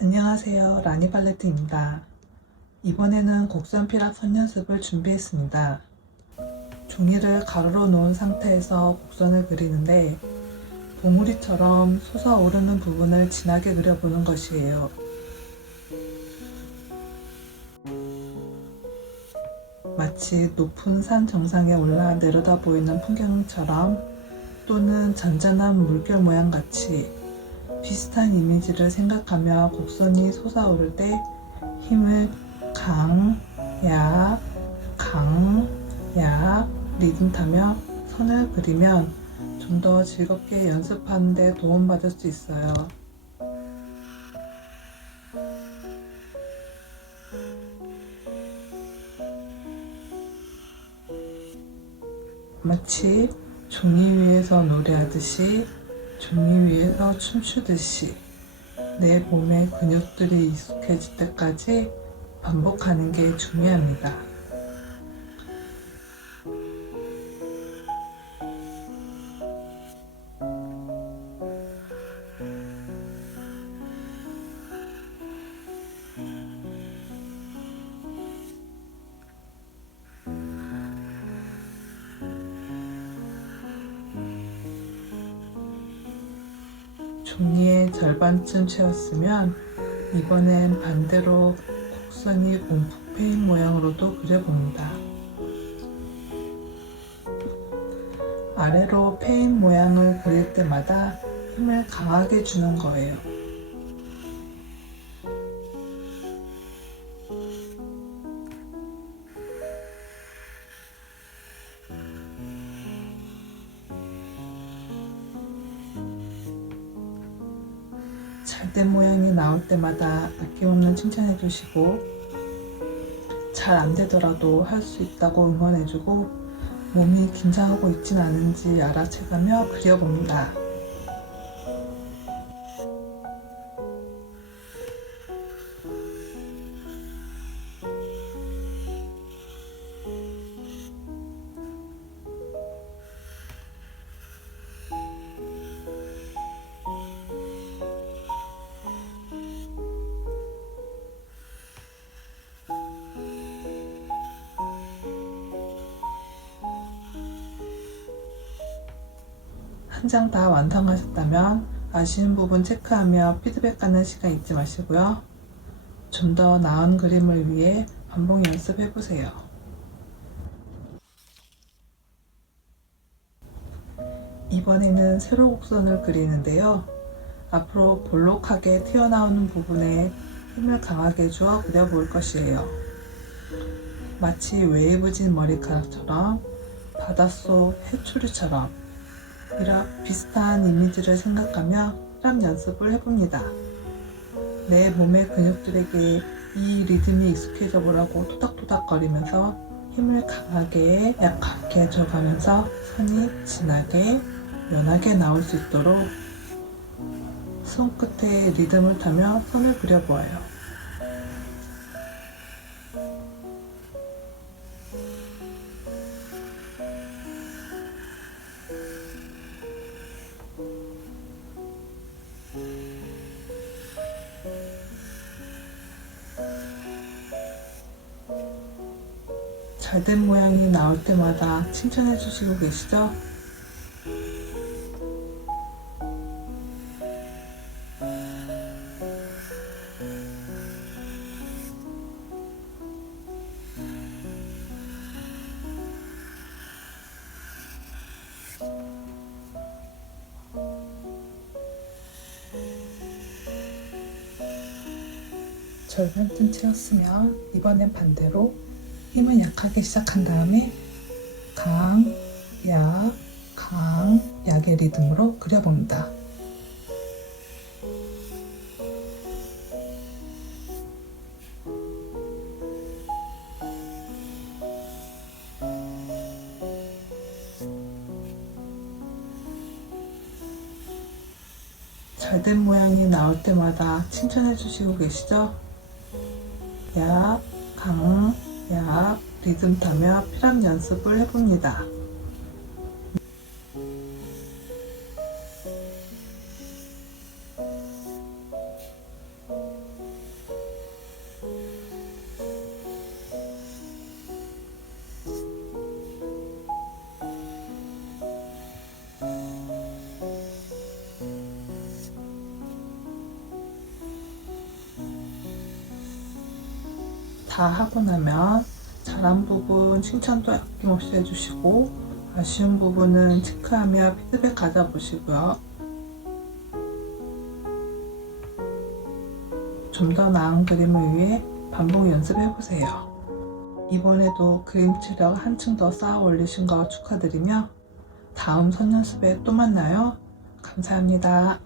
안녕하세요. 라니 발레트입니다. 이번에는 곡선 피랍 선연습을 준비했습니다. 종이를 가로로 놓은 상태에서 곡선을 그리는데 봉우리처럼 솟아오르는 부분을 진하게 그려보는 것이에요. 마치 높은 산 정상에 올라 내려다 보이는 풍경처럼 또는 잔잔한 물결 모양 같이 비슷한 이미지를 생각하며 곡선이 솟아오를 때 힘을 강, 야, 강, 야 리듬 타며 선을 그리면 좀 더 즐겁게 연습하는 데 도움받을 수 있어요. 마치 종이 위에서 노래하듯이 종이 위에서 춤추듯이 내 몸의 근육들이 익숙해질 때까지 반복하는 게 중요합니다. 종이의 절반쯤 채웠으면 이번엔 반대로 곡선이 움푹 패인 모양으로도 그려봅니다. 아래로 패인 모양을 그릴 때마다 힘을 강하게 주는 거예요. 잘 된 모양이 나올 때마다 아낌없는 칭찬해 주시고 잘 안 되더라도 할 수 있다고 응원해 주고 몸이 긴장하고 있진 않은지 알아채가며 그려봅니다. 한 장 다 완성하셨다면 아쉬운 부분 체크하며 피드백 하는 시간 잊지 마시고요. 좀 더 나은 그림을 위해 반복 연습해 보세요. 이번에는 세로 곡선을 그리는데요. 앞으로 볼록하게 튀어나오는 부분에 힘을 강하게 주어 그려볼 것이에요. 마치 웨이브진 머리카락처럼 바닷속 해초리처럼 이런 비슷한 이미지를 생각하며 힙 연습을 해봅니다. 내 몸의 근육들에게 이 리듬이 익숙해져 보라고 토닥토닥 거리면서 힘을 강하게 약하게 줘가면서 선이 진하게 연하게 나올 수 있도록 손끝에 리듬을 타며 선을 그려보아요. 잘 된 모양이 나올 때마다 칭찬해 주시고 계시죠? 절반쯤 채웠으면 이번엔 반대로 힘을 약하게 시작한 다음에 강, 약, 강, 약의 리듬으로 그려봅니다. 잘 된 모양이 나올 때마다 칭찬해 주시고 계시죠? 약, 강, 약, 리듬 타며 피랍 연습을 해봅니다. 다 하고 나면 잘한 부분 칭찬도 아낌없이 해주시고 아쉬운 부분은 체크하며 피드백 가져보시고요. 좀 더 나은 그림을 위해 반복 연습해보세요. 이번에도 그림 체력 한층 더 쌓아 올리신 거 축하드리며 다음 선연습에 또 만나요. 감사합니다.